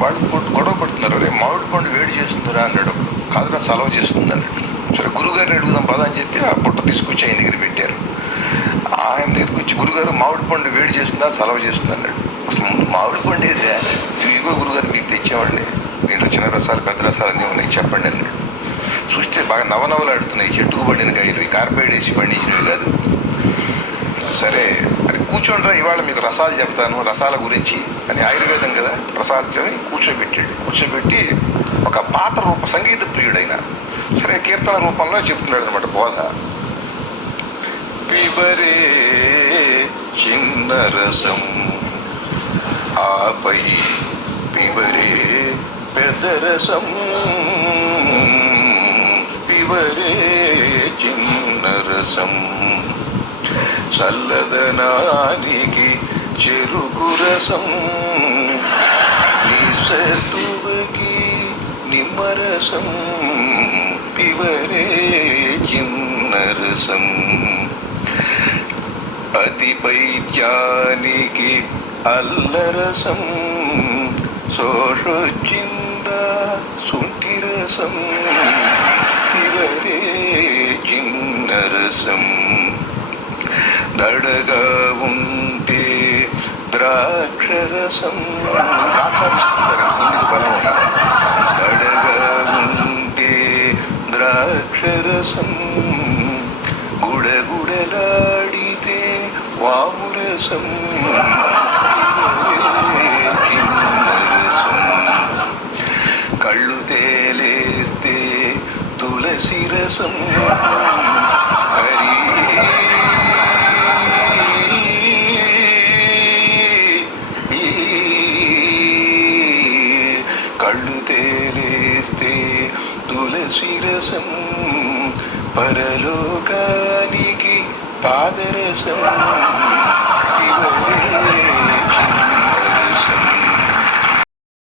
వాళ్ళు గొడవ పడుతున్నారు. అరే మామిడి పండు వేడి చేస్తుందిరా అన్నాడు. కాదురా చలవ చేస్తుంది అన్నాడు. సరే గురుగారిని అడుగుదాం పద అని చెప్పి ఆ బుట్ట తీసుకొచ్చి ఆయన దగ్గర పెట్టారు. ఆయన దగ్గరికి వచ్చి గురుగారు మామిడి పండు వేడి చేస్తుందా చలవ చేస్తుంది అన్నాడు. అసలు ముందు మామిడి పండు ఏదే, ఇదిగో గురుగారు మీకు తెచ్చేవాడిని, దీంట్లో చిన్న రసాలు పెద్ద రసాలు అన్నీ ఉన్నాయి చెప్పండి అన్నాడు. చూస్తే బాగా నవనవలాడుతున్నాయి, చెట్టుకు పండిన కాయలు, ఈ కార్బైడ్ వేసి పండించినవి కాదు. సరే అది కూర్చోండ్రా, ఇవాళ మీకు రసాలు చెప్తాను, రసాల గురించి అని, ఆయుర్వేదం కదా రసాలు కూర్చోబెట్టాడు. కూర్చోబెట్టి ఒక పాత సంగీత ప్రియుడైన సరే కీర్తన రూపంలో చెప్తున్నాడు అనమాట బోధ. పిబరే చిన్న రసం ఆపై పిబరే పెద్ద రసం, పిబరే చిన్న రసం చల్లదనానికి చెరుకు రసం, నిస్సత్తువకి నిమ్మరసం, పిబరే చిన్న రసం అతి పైత్యానికి అల్లరసం, శోషొచ్చింద శుంఠి రసం, పిబరే చిన్న రసం దడగా ఉంటే ద్రాక్షరసం, ద్రాక్షరిస్తారు ముందుకు బలం, దడగా ఉంటే ద్రాక్షరసం, గుడగుడలాడితే వామురసం, చిన్నరసం కళ్ళు తేలేస్తే తులసి రసం, హరి కళ్ళు తేలేస్తే తులసి రసం, పరలోకానికి పాదరసం,